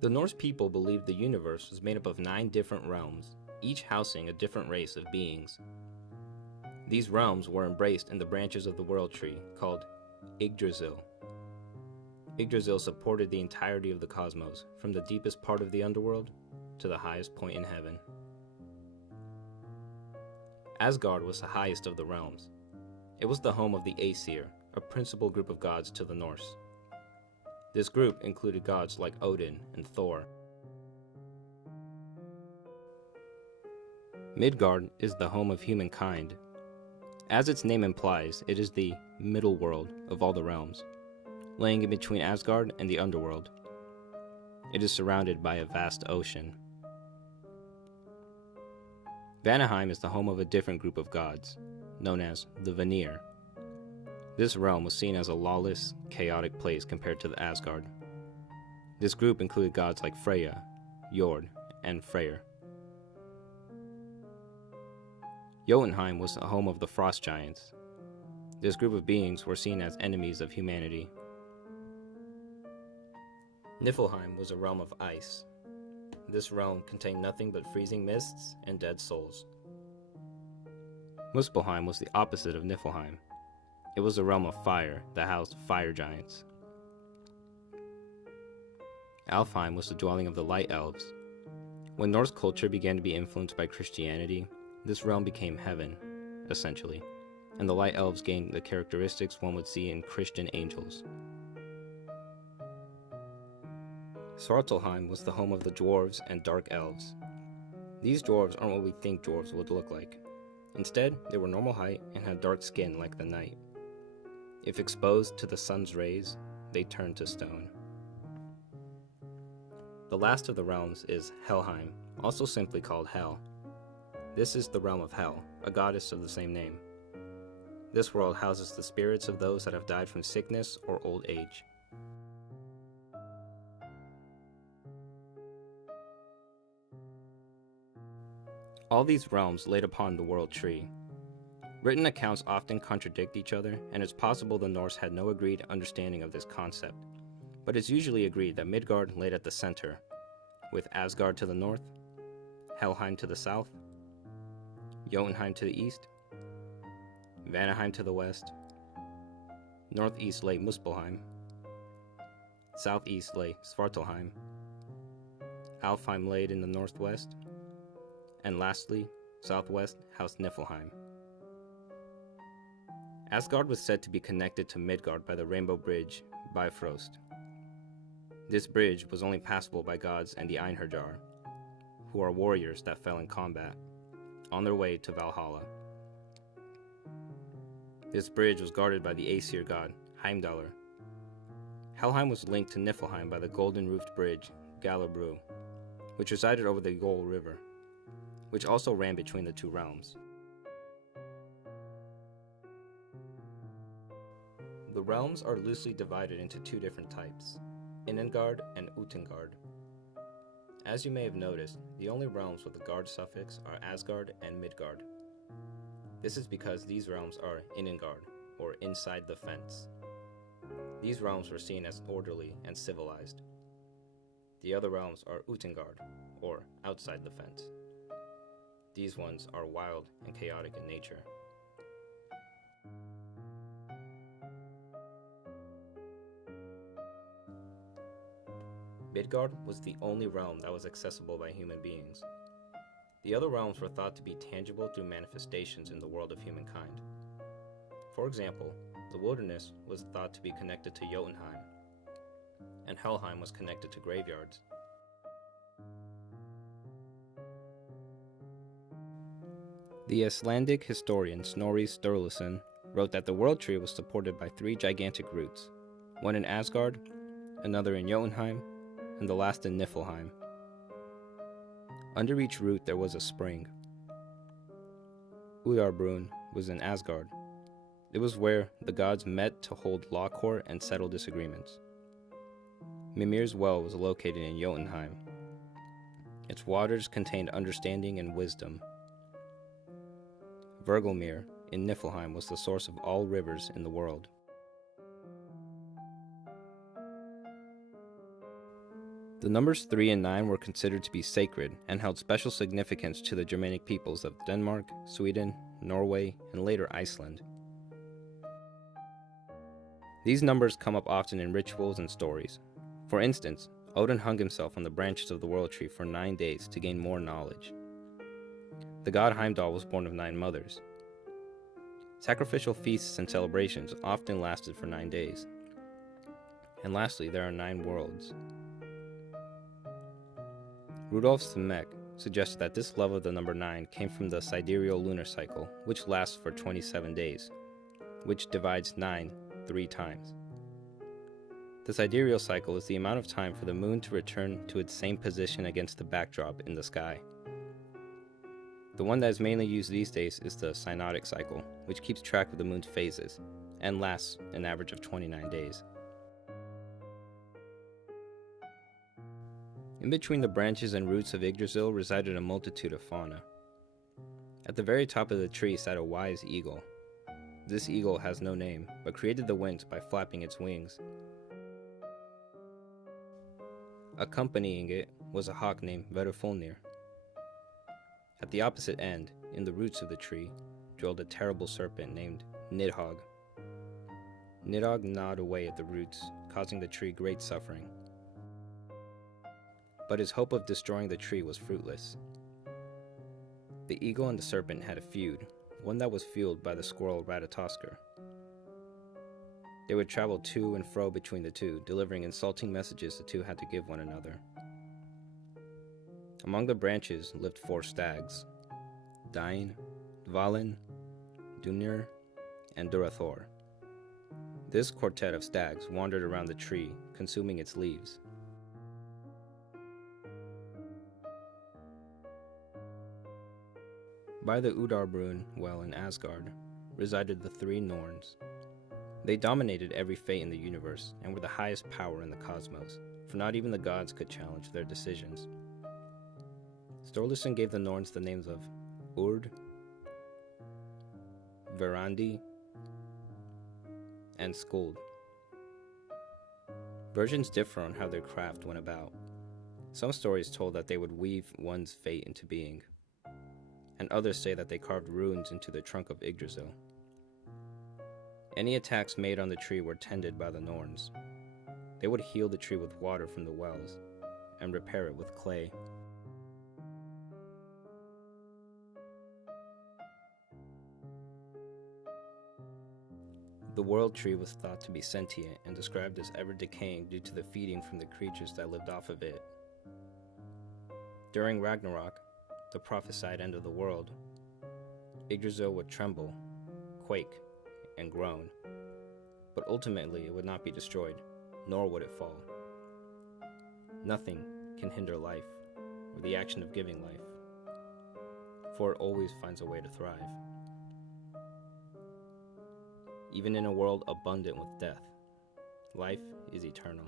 The Norse people believed the universe was made up of 9 different realms, each housing a different race of beings. These realms were embraced in the branches of the world tree called Yggdrasil. Yggdrasil supported the entirety of the cosmos, from the deepest part of the underworld to the highest point in heaven. Asgard was the highest of the realms. It was the home of the Aesir, a principal group of gods to the Norse. This group included gods like Odin and Thor. Midgard is the home of humankind. As its name implies, it is the middle world of all the realms, laying in between Asgard and the underworld. It is surrounded by a vast ocean. Vanaheim is the home of a different group of gods, known as the Vanir. This realm was seen as a lawless, chaotic place compared to the Asgard. This group included gods like Freya, Jord, and Freyr. Jotunheim was the home of the Frost Giants. This group of beings were seen as enemies of humanity. Niflheim was a realm of ice. This realm contained nothing but freezing mists and dead souls. Muspelheim was the opposite of Niflheim. It was a realm of fire that housed fire giants. Alfheim was the dwelling of the Light Elves. When Norse culture began to be influenced by Christianity, this realm became heaven, essentially, and the Light Elves gained the characteristics one would see in Christian angels. Swartzhelheim was the home of the dwarves and dark elves. These dwarves aren't what we think dwarves would look like. Instead, they were normal height and had dark skin like the night. If exposed to the sun's rays, they turned to stone. The last of the realms is Helheim, also simply called Hel. This is the realm of Hel, a goddess of the same name. This world houses the spirits of those that have died from sickness or old age. All these realms laid upon the world tree. Written accounts often contradict each other, and it's possible the Norse had no agreed understanding of this concept, but it's usually agreed that Midgard laid at the center, with Asgard to the north, Helheim to the south, Jotunheim to the east, Vanaheim to the west, northeast lay Muspelheim, southeast lay Svartalheim, Alfheim laid in the northwest, and lastly, southwest housed Niflheim. Asgard was said to be connected to Midgard by the Rainbow Bridge, Bifrost. This bridge was only passable by gods and the Einherjar, who are warriors that fell in combat, on their way to Valhalla. This bridge was guarded by the Aesir god, Heimdallr. Helheim was linked to Niflheim by the golden-roofed bridge, Galabru, which resided over the Gol River, which also ran between the two realms. The realms are loosely divided into 2 different types, Inengard and Utengard. As you may have noticed, the only realms with the Gard suffix are Asgard and Midgard. This is because these realms are Inengard, or inside the fence. These realms were seen as orderly and civilized. The other realms are Utengard, or outside the fence. These ones are wild and chaotic in nature. Midgard was the only realm that was accessible by human beings. The other realms were thought to be tangible through manifestations in the world of humankind. For example, the wilderness was thought to be connected to Jotunheim, and Helheim was connected to graveyards. The Icelandic historian Snorri Sturluson wrote that the world tree was supported by 3 gigantic roots, one in Asgard, another in Jotunheim, and the last in Niflheim. Under each root there was a spring. Udarbrun was in Asgard. It was where the gods met to hold law court and settle disagreements. Mimir's well was located in Jotunheim. Its waters contained understanding and wisdom. Vergelmir in Niflheim was the source of all rivers in the world. The numbers 3 and 9 were considered to be sacred and held special significance to the Germanic peoples of Denmark, Sweden, Norway, and later Iceland. These numbers come up often in rituals and stories. For instance, Odin hung himself on the branches of the World Tree for 9 days to gain more knowledge. The god Heimdall was born of 9 mothers. Sacrificial feasts and celebrations often lasted for 9 days. And lastly, there are 9 worlds. Rudolf Simek suggested that this love of the number 9 came from the sidereal lunar cycle, which lasts for 27 days, which divides 9 3 times. The sidereal cycle is the amount of time for the moon to return to its same position against the backdrop in the sky. The one that is mainly used these days is the synodic cycle, which keeps track of the moon's phases, and lasts an average of 29 days. In between the branches and roots of Yggdrasil resided a multitude of fauna. At the very top of the tree sat a wise eagle. This eagle has no name, but created the winds by flapping its wings. Accompanying it was a hawk named Verifólnir. At the opposite end, in the roots of the tree, dwelled a terrible serpent named Nidhogg. Nidhogg gnawed away at the roots, causing the tree great suffering. But his hope of destroying the tree was fruitless. The eagle and the serpent had a feud, one that was fueled by the squirrel Ratatoskr. They would travel to and fro between the two, delivering insulting messages the two had to give one another. Among the branches lived 4 stags, Dain, Dvalin, Dunir, and Durathor. This quartet of stags wandered around the tree, consuming its leaves. By the Udarbrun well in Asgard resided the 3 Norns. They dominated every fate in the universe and were the highest power in the cosmos, for not even the gods could challenge their decisions. Sturluson gave the Norns the names of Urd, Verandi, and Skuld. Versions differ on how their craft went about. Some stories told that they would weave one's fate into being, and others say that they carved runes into the trunk of Yggdrasil. Any attacks made on the tree were tended by the Norns. They would heal the tree with water from the wells, and repair it with clay. The World Tree was thought to be sentient and described as ever decaying due to the feeding from the creatures that lived off of it. During Ragnarok, the prophesied end of the world, Yggdrasil would tremble, quake, and groan, but ultimately it would not be destroyed, nor would it fall. Nothing can hinder life, or the action of giving life, for it always finds a way to thrive. Even in a world abundant with death, life is eternal.